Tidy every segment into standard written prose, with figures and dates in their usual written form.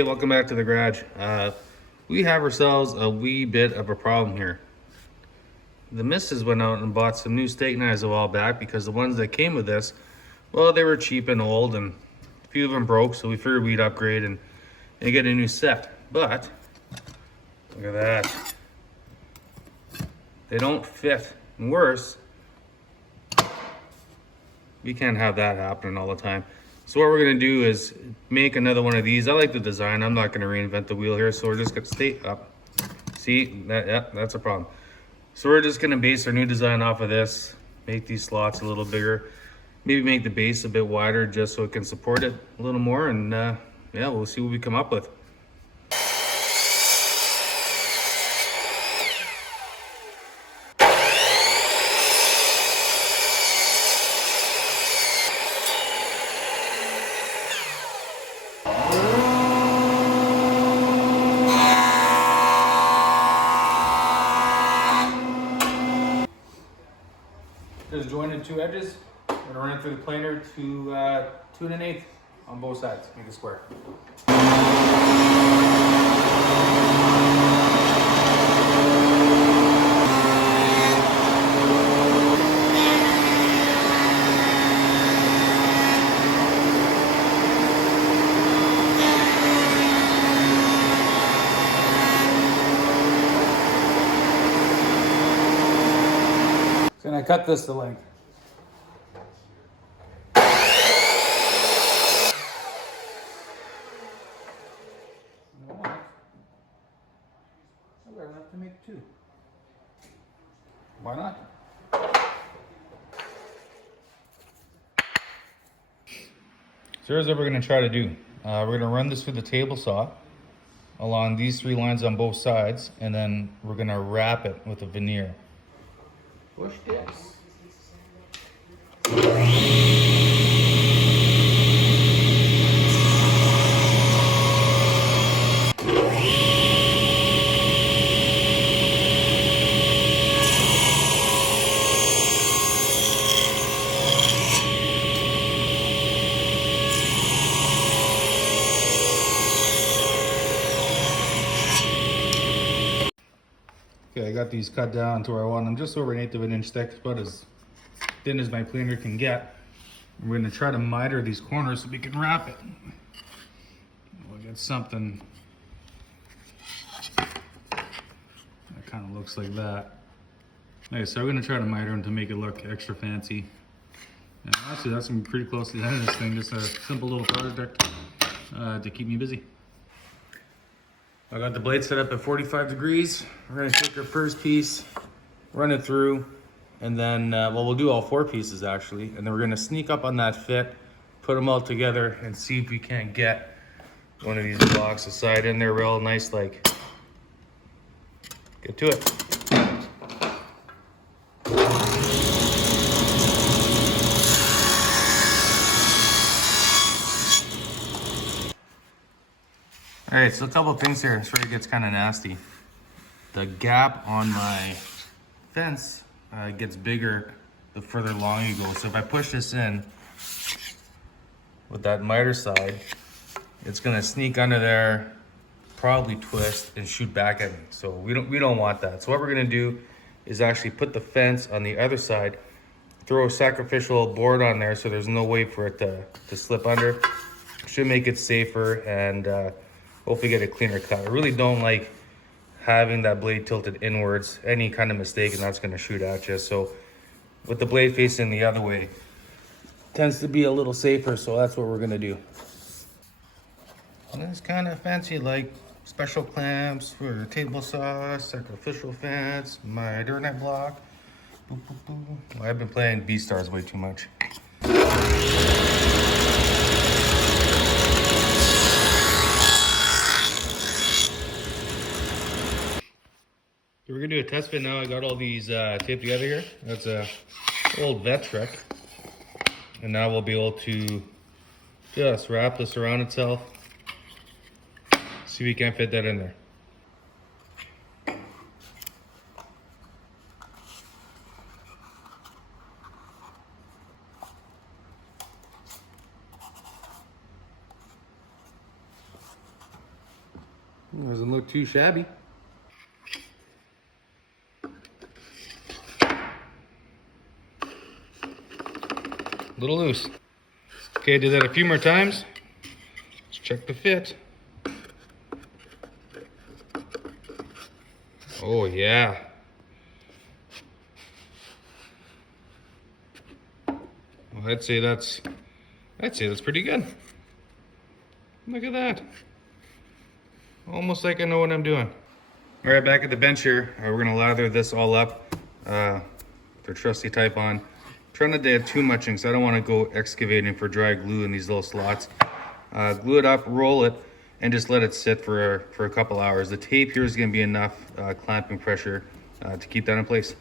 Hey, welcome back to the garage. We have ourselves a wee bit of a problem here. The missus went out and bought some new steak knives a while back because the ones that came with this, well, they were cheap and old and a few of them broke, so we figured we'd upgrade and get a new set. But, look at that. They don't fit. And worse, we can't have that happening all the time. So what we're gonna do is make another one of these. I like the design. I'm not gonna reinvent the wheel here, so we're just gonna stay up. See, that's a problem. So we're just gonna base our new design off of this, make these slots a little bigger, maybe make the base a bit wider just so it can support it a little more, and yeah, we'll see what we come up with. Just jointed two edges. I'm gonna run it through the planer to 2 1/8 on both sides, make a square. So I'm gonna cut this to length. I'm gonna have to make two. Why not? So here's what we're gonna try to do. We're gonna run this through the table saw along these 3 lines on both sides, and then we're gonna wrap it with a veneer. Push this. Okay, I got these cut down to where I want them, just over 1/8 of an inch thick, about as thin as my planer can get. We're gonna try to miter these corners so we can wrap it. We'll get something that kind of looks like that. Okay, so we're gonna try to miter them to make it look extra fancy. And actually, that's gonna be pretty close to the end of this thing, just a simple little project to keep me busy. I got the blade set up at 45 degrees. We're gonna take our first piece, run it through, and then, well, we'll do all 4 pieces actually, and then we're gonna sneak up on that fit, put them all together, and see if we can't get one of these blocks aside in there real nice like. Get to it. All right, so a couple of things here. It's where it gets kind of nasty. The gap on my fence gets bigger the further along you go. So if I push this in with that miter side, it's gonna sneak under there, probably twist and shoot back at me. So we don't want that. So what we're gonna do is actually put the fence on the other side, throw a sacrificial board on there so there's no way for it to slip under. Should make it safer and hopefully get a cleaner cut. I really don't like having that blade tilted inwards. Any kind of mistake and that's gonna shoot at you. So with the blade facing the other way, tends to be a little safer, so that's what we're gonna do. And it's kind of fancy, like special clamps for table saw, sacrificial fence, my Durnet block. Boop, boop, boop. I've been playing Beastars way too much. We're gonna do a test fit now. I got all these taped together here. That's a old Vectrek. And now we'll be able to just wrap this around itself. See if we can fit that in there. Doesn't look too shabby. A little loose. Okay, did that a few more times. Let's check the fit. Oh yeah. Well, I'd say that's pretty good. Look at that. Almost like I know what I'm doing. All right, back at the bench here. We're gonna lather this all up. The trusty Titebond. Trying not to add too much in because I don't want to go excavating for dry glue in these little slots. Glue it up, roll it, and just let it sit for a couple hours. The tape here is going to be enough clamping pressure to keep that in place.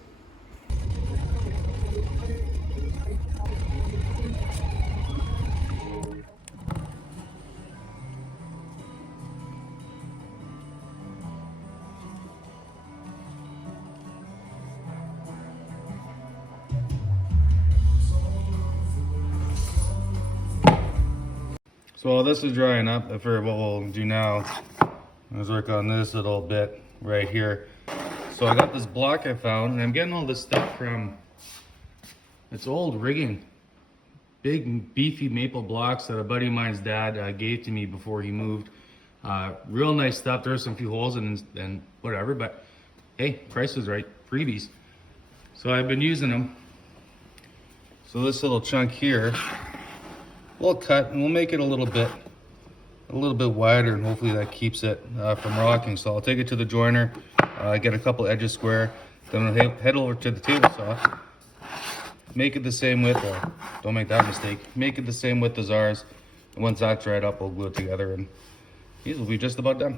So while this is drying up, for what we'll do now is work on this little bit right here. So I got this block I found, and I'm getting all this stuff from, it's old rigging. Big beefy maple blocks that a buddy of mine's dad gave to me before he moved. Real nice stuff. There's some few holes and whatever, but hey, price was right, freebies. So I've been using them. So this little chunk here, we'll cut and we'll make it a little bit wider, and hopefully that keeps it from rocking. So I'll take it to the joiner, get a couple edges square, then I'll head over to the table saw, make it the same width, don't make that mistake, make it the same width as ours, and once that's dried up, we'll glue it together and these will be just about done.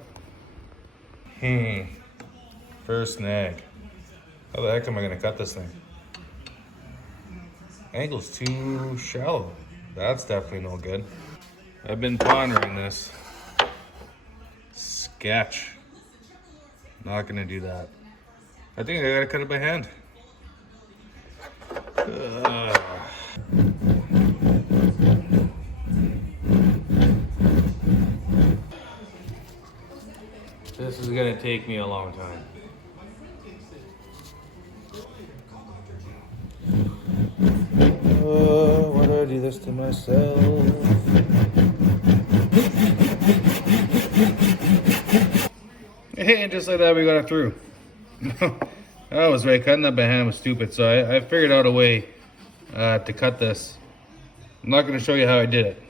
First snag. How the heck am I gonna cut this thing? Angle's too shallow. That's definitely no good. I've been pondering this. Sketch. Not gonna do that. I think I gotta cut it by hand. This is gonna take me a long time. Why do I do this to myself? Hey, and just like that, we got it through. I was right, cutting that by hand was stupid, so I figured out a way to cut this. I'm not going to show you how I did it.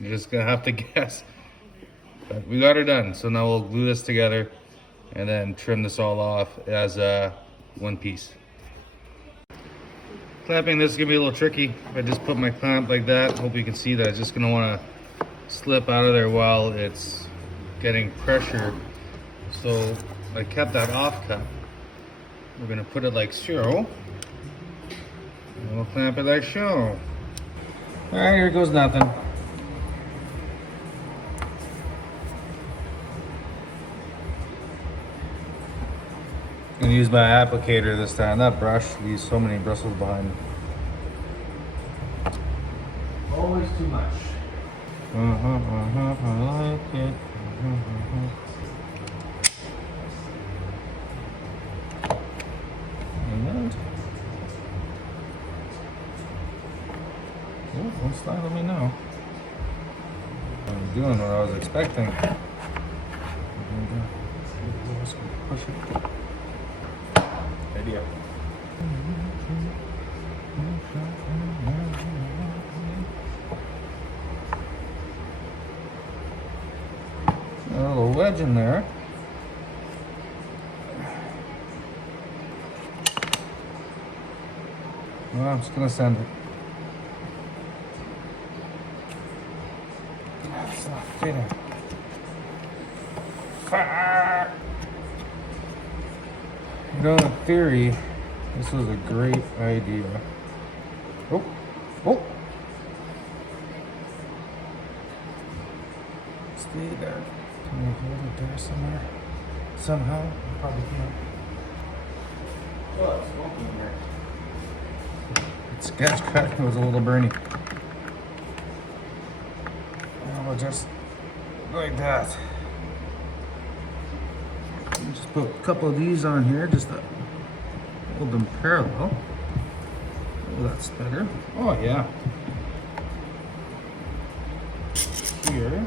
You're just going to have to guess. But we got her done, so now we'll glue this together and then trim this all off as one piece. Clamping this is going to be a little tricky. If I just put my clamp like that, hope you can see that. It's just going to want to slip out of there while it's getting pressure. So I kept that off cut. We're going to put it like so. And we'll clamp it like so. Alright, here goes nothing. I'm going to use my applicator this time. That brush leaves so many bristles behind. Always too much. I like it. And don't slide, let me know. I'm doing what I was expecting. Push it. Idea. A little wedge in there. Well, I'm just gonna send it. It's not fitting. You know, in theory, this was a great idea. Oh, oh. Stay there. Can we hold it there somewhere? Somehow? Probably can't. Oh, it's smoking here. It's sketch cut. It was a little burny. And we'll just like that. Just put a couple of these on here just to hold them parallel. Oh, that's better. Oh yeah. Here.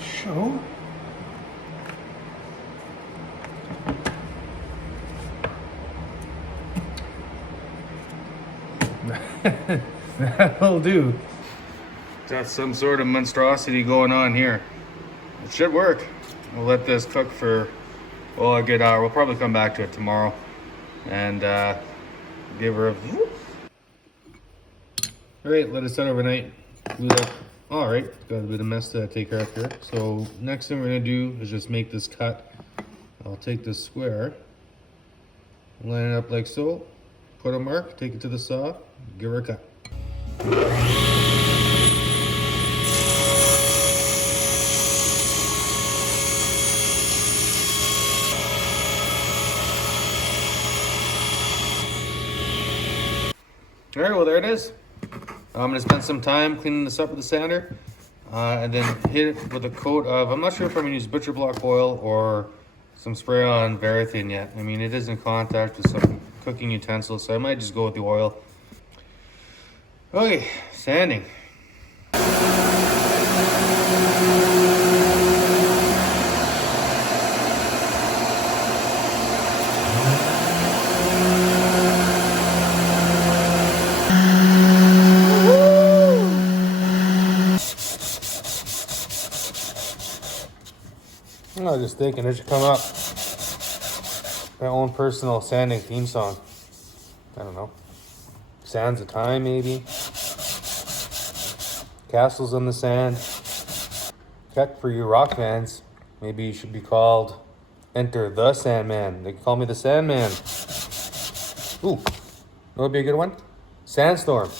Show. That'll do. Got some sort of monstrosity going on here. It should work. We'll let this cook for, well, a good hour. We'll probably come back to it tomorrow and give her a... All right, let it set overnight. Do that. All right, got a bit of mess to take care of here. So next thing we're gonna do is just make this cut. I'll take this square, line it up like so, put a mark, take it to the saw, give her a cut. All right, well there it is. I'm gonna spend some time cleaning this up with the sander and then hit it with a coat of, I'm not sure if I'm gonna use butcher block oil or some spray on Varathane yet. I mean, it is in contact with some cooking utensils, so I might just go with the oil. Okay, sanding. I was just thinking it should come up. My own personal sanding theme song. I don't know. Sands of Time, maybe. Castles on the Sand. Heck, for you rock fans, maybe you should be called Enter the Sandman. They can call me the Sandman. Ooh, that would be a good one. Sandstorm.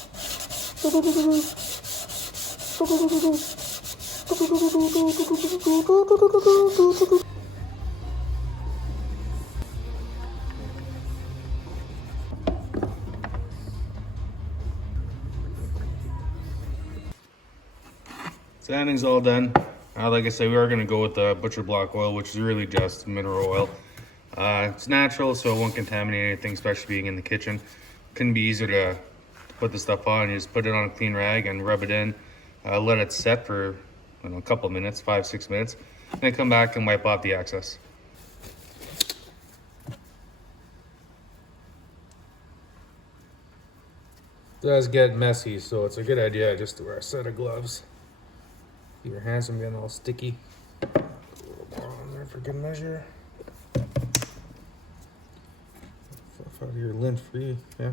Sanding's all done. Like I said, we are going to go with the butcher block oil, which is really just mineral oil. It's natural, so it won't contaminate anything, especially being in the kitchen. Couldn't be easier to put the stuff on. You just put it on a clean rag and rub it in. Let it set for a couple of minutes, 5-6 minutes. Then come back and wipe off the excess. It does get messy, so it's a good idea just to wear a set of gloves. Your hands are getting all sticky. A little more on there for good measure. Fluff out of your lint free. Yeah.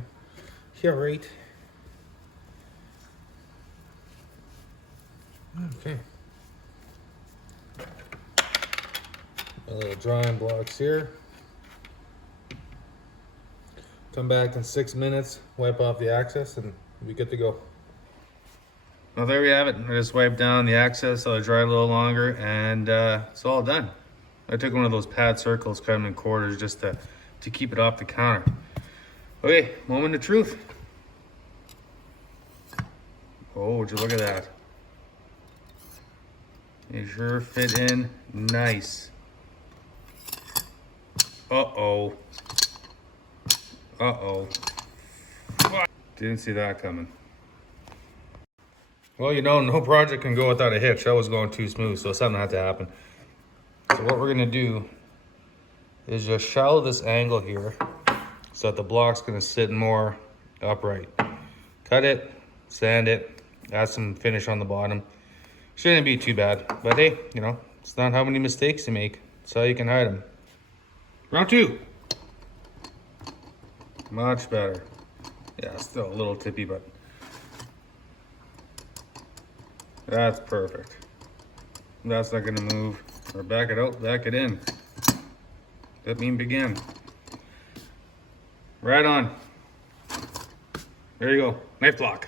Yeah, right. Okay. A little drying blocks here. Come back in 6 minutes, wipe off the excess, and we'll be good to go. Well, there we have it. I just wiped down the excess, so I dry a little longer, and it's all done. I took one of those pad circles, cut them in quarters just to keep it off the counter. Okay, moment of truth. Oh, would you look at that? They sure fit in nice. Uh-oh. Uh-oh. Didn't see that coming. Well, no project can go without a hitch. That was going too smooth, so something had to happen. So what we're gonna do is just shallow this angle here so that the block's gonna sit more upright. Cut it, sand it, add some finish on the bottom. Shouldn't be too bad, but hey, it's not how many mistakes you make. It's how you can hide them. Round 2. Much better. Yeah, still a little tippy, but that's perfect. That's not gonna move. Or back it out, back it in. Let me begin. Right on. There you go, knife block.